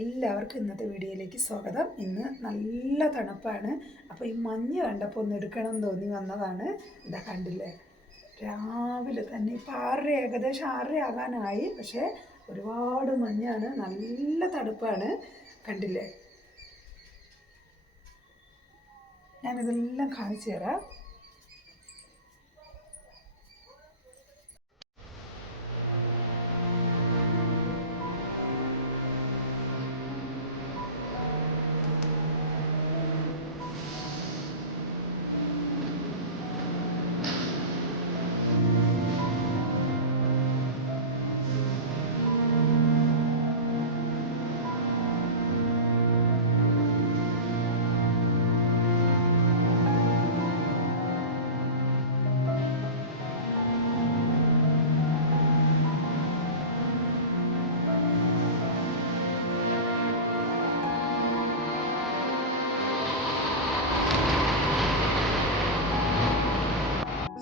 എല്ലാവർക്കും ഇന്നത്തെ വീഡിയോയിലേക്ക് സ്വാഗതം. ഇന്ന് നല്ല തണുപ്പാണ്. അപ്പോൾ ഈ മഞ്ഞ് കണ്ടപ്പോൾ ഒന്ന് എടുക്കണം എന്ന് തോന്നി വന്നതാണ്. ഇതാ കണ്ടില്ലേ, രാവിലെ തന്നെ ഇപ്പോൾ ഏകദേശം 6:30 ആകാനായി. പക്ഷേ ഒരുപാട് മഞ്ഞാണ്, നല്ല തണുപ്പാണ്. കണ്ടില്ലേ, ഞാനിതെല്ലാം കാണിച്ചു തരാം.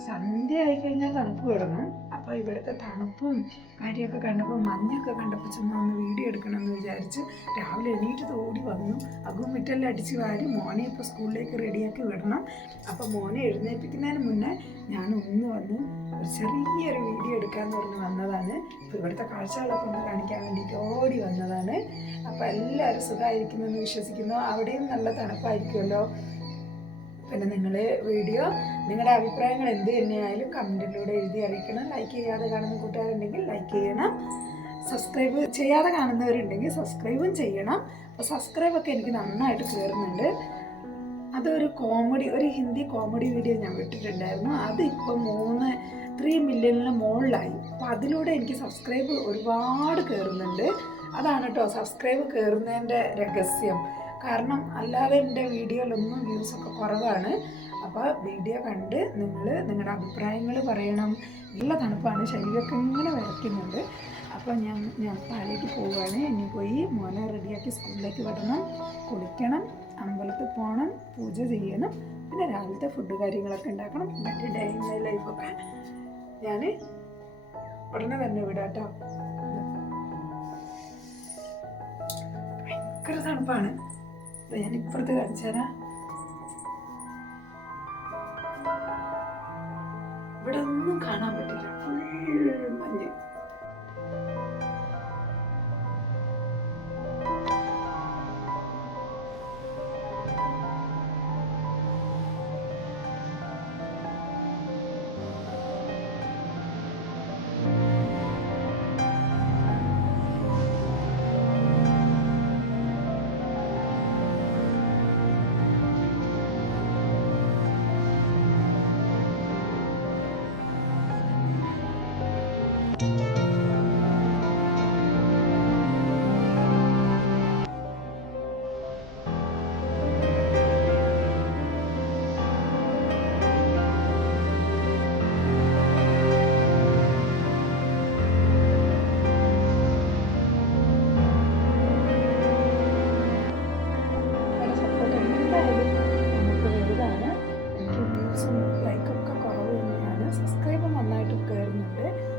സന്ധ്യ ആയിക്കഴിഞ്ഞാൽ തണുപ്പ് തുടങ്ങും. അപ്പോൾ ഇവിടുത്തെ തണുപ്പും കാര്യമൊക്കെ കണ്ടപ്പോൾ, മഞ്ഞൊക്കെ കണ്ടപ്പോൾ ചുമ്മാ ഒന്ന് വീഡിയോ എടുക്കണമെന്ന് വിചാരിച്ച് രാവിലെ എണീറ്റ് ഓടി വന്നു. അകും മുറ്റെല്ലാം അടിച്ച് വാരി മോനെ ഇപ്പോൾ സ്കൂളിലേക്ക് റെഡിയാക്കി വിടണം. അപ്പോൾ മോനെ എഴുന്നേൽപ്പിക്കുന്നതിന് മുന്നേ ഞാൻ ഒന്ന് വന്ന് ഒരു ചെറിയൊരു വീഡിയോ എടുക്കാമെന്ന് പറഞ്ഞ് വന്നതാണ്. ഇപ്പോൾ ഇവിടുത്തെ കാഴ്ചകളൊക്കെ ഒന്ന് കാണിക്കാൻ വേണ്ടിയിട്ട് ഓടി വന്നതാണ്. അപ്പോൾ എല്ലാവരും സുഖമായിരിക്കുമെന്ന് വിശ്വസിക്കുന്നു. അവിടെയും നല്ല തണുപ്പായിരിക്കുമല്ലോ. പിന്നെ നിങ്ങളുടെ അഭിപ്രായങ്ങൾ എന്ത് തന്നെയായാലും കമൻറ്റിലൂടെ എഴുതി അറിയിക്കണം. ലൈക്ക് ചെയ്യാതെ കാണുന്ന കൂട്ടുകാരുണ്ടെങ്കിൽ ലൈക്ക് ചെയ്യണം. സബ്സ്ക്രൈബ് ചെയ്യാതെ കാണുന്നവരുണ്ടെങ്കിൽ സബ്സ്ക്രൈബും ചെയ്യണം. അപ്പോൾ സബ്സ്ക്രൈബൊക്കെ എനിക്ക് നന്നായിട്ട് കയറുന്നുണ്ട്. ഒരു ഹിന്ദി കോമഡി വീഡിയോ ഞാൻ വിട്ടിട്ടുണ്ടായിരുന്നു. അതിപ്പോൾ 3 മില്യണിന് മുകളിലായി. അപ്പോൾ അതിലൂടെ എനിക്ക് സബ്സ്ക്രൈബ് ഒരുപാട് കയറുന്നുണ്ട്. അതാണ് കേട്ടോ സബ്സ്ക്രൈബ് കയറുന്നതിൻ്റെ രഹസ്യം. കാരണം അല്ലാതെ എൻ്റെ വീഡിയോയിലൊന്നും വ്യൂസൊക്കെ കുറവാണ്. അപ്പോൾ വീഡിയോ കണ്ട് നിങ്ങളുടെ അഭിപ്രായങ്ങൾ പറയണം. നല്ല തണുപ്പാണ്, ശരീരമൊക്കെ ഇങ്ങനെ വിറയ്ക്കുന്നുണ്ട്. അപ്പോൾ ഞാൻ താഴേക്ക് പോവുകയാണ്. ഇനി പോയി മോനെ റെഡിയാക്കി സ്കൂളിലേക്ക് വിടണം, കുളിക്കണം, അമ്പലത്തിൽ പോകണം, പൂജ ചെയ്യണം, പിന്നെ രാവിലത്തെ ഫുഡ് കാര്യങ്ങളൊക്കെ ഉണ്ടാക്കണം. മറ്റേ ഡേ ഇൻ മൈ ലൈഫൊക്കെ ഞാൻ ഉടനെ തന്നെ വിടാം കേട്ടോ. ഭയങ്കര തണുപ്പാണ്. ഞാൻ ഇപ്പുറത്ത് കാണിച്ചു തരാം. ഇവിടെ ഒന്നും കാണാൻ പറ്റില്ല, ഫുൾ മഞ്ഞ്.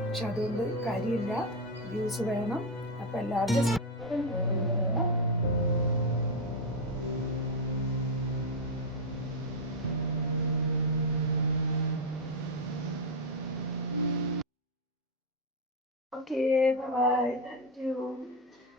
പക്ഷെ അതുകൊണ്ട് കാര്യമില്ല, വ്യൂസ് വേണം. അപ്പോൾ എല്ലാവരും ഓക്കെ, ബൈ.